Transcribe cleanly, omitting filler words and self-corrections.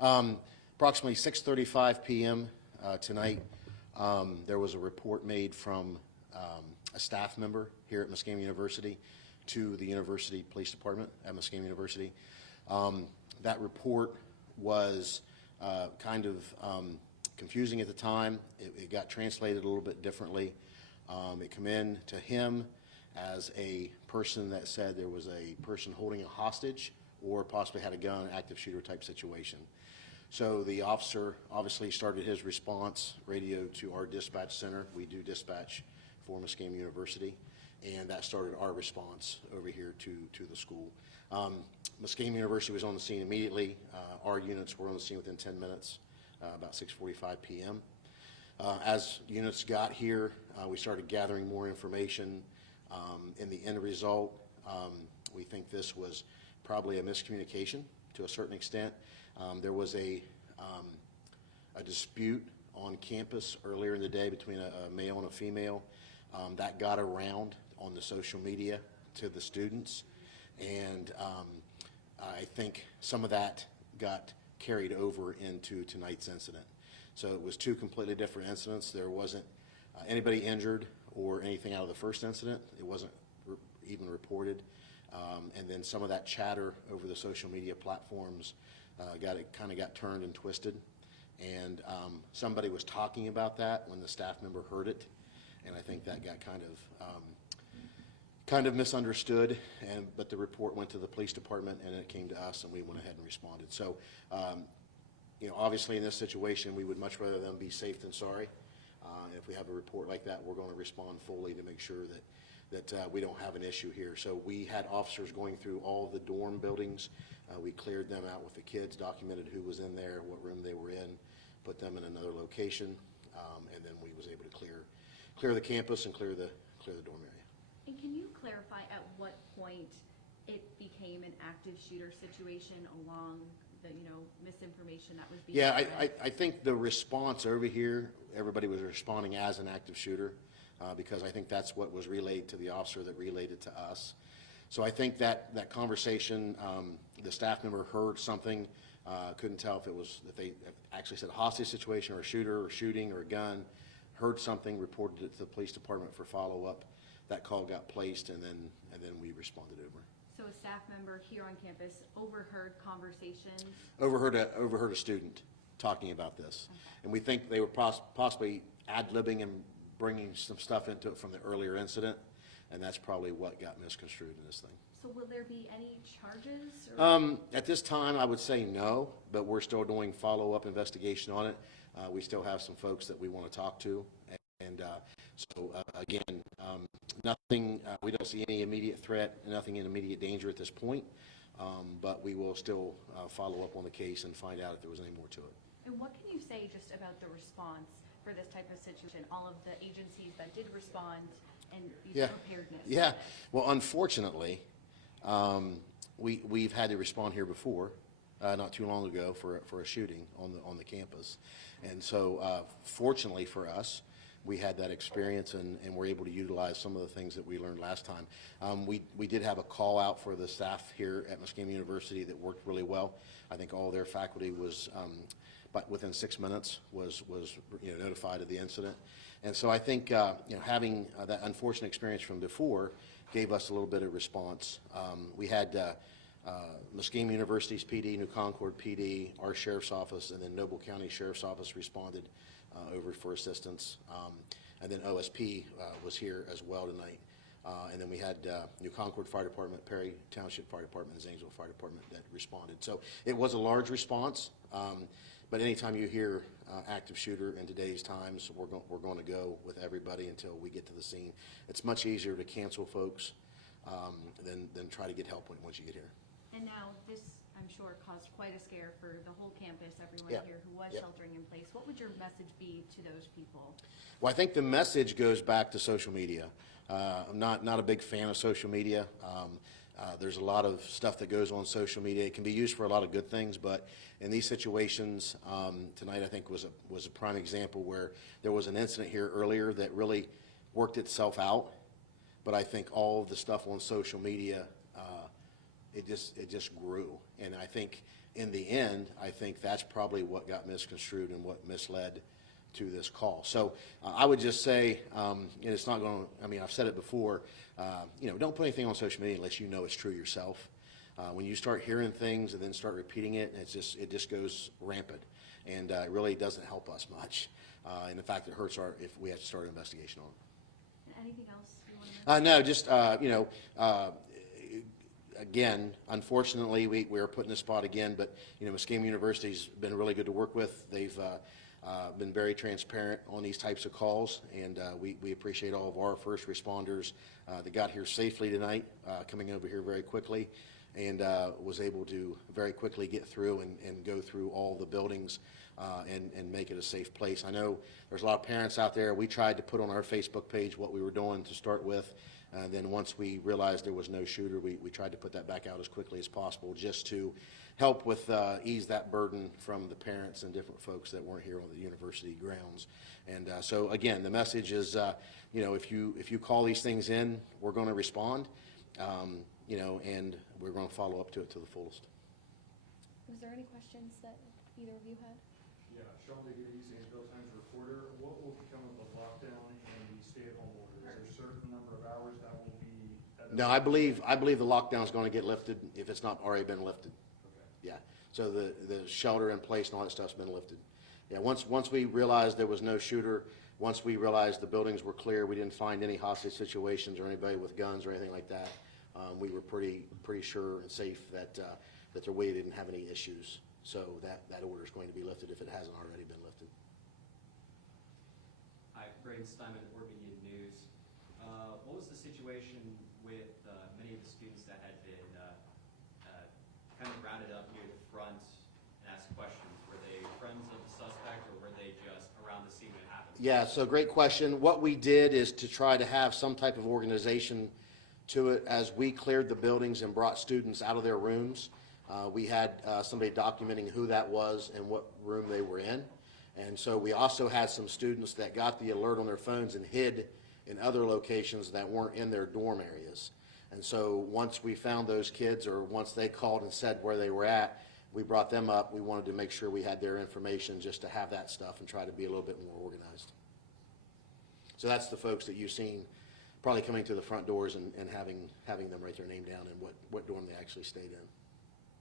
Approximately 6:35 p.m. Tonight, there was a report made from a staff member here at Muskingum University to the University Police Department at Muskingum University. That report was kind of confusing at the time. It got translated a little bit differently. It came in to him as a person that said there was a person holding a hostage or possibly had a gun, active shooter type situation. So the officer obviously started his response radio to our dispatch center. We do dispatch for Muskingum University, and that started our response over here to the school. Muskingum University was on the scene immediately. Our units were on the scene within 10 minutes, about 6:45 p.m. As units got here, we started gathering more information. In the end result, we think this was probably a miscommunication to a certain extent. There was a dispute on campus earlier in the day between a male and a female. That got around on the social media to the students, and I think some of that got carried over into tonight's incident. So it was two completely different incidents. There wasn't anybody injured or anything out of the first incident. It wasn't even reported. And then some of that chatter over the social media platforms kind of got turned and twisted. And somebody was talking about that when the staff member heard it, and I think that got kind of misunderstood. But the report went to the police department, and it came to us, and we went ahead and responded. So, obviously in this situation, we would much rather them be safe than sorry. If we have a report like that, we're going to respond fully to make sure that we don't have an issue here. So we had officers going through all the dorm buildings. We cleared them out with the kids, documented who was in there, what room they were in, put them in another location, and then we was able to clear the campus and clear the dorm area. And can you clarify at what point it became an active shooter situation along the misinformation that was being spread? I think the response over here, everybody was responding as an active shooter, because I think that's what was relayed to the officer that relayed it to us. So I think that conversation, the staff member heard something, couldn't tell if they actually said a hostage situation or a shooter or shooting or a gun, heard something, reported it to the police department for follow-up. That call got placed, and then we responded over. So a staff member here on campus overheard conversations? Overheard a student talking about this. Okay. And we think they were possibly ad-libbing and bringing some stuff into it from the earlier incident, and that's probably what got misconstrued in this thing. So will there be any charges? Or? At this time, I would say no, but we're still doing follow-up investigation on it. We still have some folks that we want to talk to, and again, nothing, we don't see any immediate threat, nothing in immediate danger at this point, but we will still follow up on the case and find out if there was any more to it. And what can you say just about the response for this type of situation, all of the agencies that did respond and preparedness? Yeah, well, unfortunately, we've had to respond here before, not too long ago, for a shooting on the campus, and so fortunately for us, we had that experience and were able to utilize some of the things that we learned last time. We did have a call out for the staff here at Muskingum University that worked really well. I think all their faculty was, but within 6 minutes, was notified of the incident. And so I think having that unfortunate experience from before gave us a little bit of response. We had Muskingum University's PD, New Concord PD, our Sheriff's Office, and then Noble County Sheriff's Office responded over for assistance, and then OSP was here as well tonight, and then we had New Concord Fire Department, Perry Township Fire Department, and Zanesville Fire Department that responded. So it was a large response, but anytime you hear active shooter in today's times, we're going to go with everybody until we get to the scene. It's much easier to cancel folks than try to get help once you get here. And now this, I'm sure, caused quite a scare for the whole campus, everyone here who was sheltering in place. What would your message be to those people? Well, I think the message goes back to social media. I'm not a big fan of social media. There's a lot of stuff that goes on social media. It can be used for a lot of good things, but in these situations, tonight I think was a prime example where there was an incident here earlier that really worked itself out. But I think all of the stuff on social media, it just grew, and I think in the end, I think that's probably what got misconstrued and what misled to this call. So I would just say, and it's not going to, I mean, I've said it before, don't put anything on social media unless you know it's true yourself. When you start hearing things and then start repeating it, it just goes rampant, and it really doesn't help us much. And in fact, it hurts if we have to start an investigation on it. And anything else you want to mention? No, just, again, unfortunately, we're put in this spot again, but, Muskingum University's been really good to work with. They've been very transparent on these types of calls, and we appreciate all of our first responders that got here safely tonight, coming over here very quickly, and was able to very quickly get through and go through all the buildings and make it a safe place. I know there's a lot of parents out there. We tried to put on our Facebook page what we were doing to start with. Then once we realized there was no shooter, we tried to put that back out as quickly as possible, just to help with ease that burden from the parents and different folks that weren't here on the university grounds. And so again, the message is, if you call these things in, we're going to respond, and we're going to follow up to it to the fullest. Was there any questions that either of you had? Yeah, Sean Diggity, Zanesville Times reporter. What will become of the lockdown and the stay-at-home order? Is there a certain number of hours that will be? No, I believe the lockdown is going to get lifted if it's not already been lifted. Okay. Yeah. So the shelter in place and all that stuff's been lifted. Yeah. Once we realized there was no shooter, once we realized the buildings were clear, we didn't find any hostage situations or anybody with guns or anything like that. We were pretty sure and safe that we didn't have any issues. So that order is going to be lifted if it hasn't already been lifted. Hi, Braden Steinman, Oregon News. What was the situation with many of the students that had been kind of rounded up near the front and asked questions? Were they friends of the suspect, or were they just around the scene when it happened? Yeah, so great question. What we did is to try to have some type of organization to it as we cleared the buildings and brought students out of their rooms. We had somebody documenting who that was and what room they were in. And so we also had some students that got the alert on their phones and hid in other locations that weren't in their dorm areas. And so once we found those kids, or once they called and said where they were at, we brought them up. We wanted to make sure we had their information just to have that stuff and try to be a little bit more organized. So that's the folks that you've seen probably coming to the front doors and having them write their name down and what dorm they actually stayed in.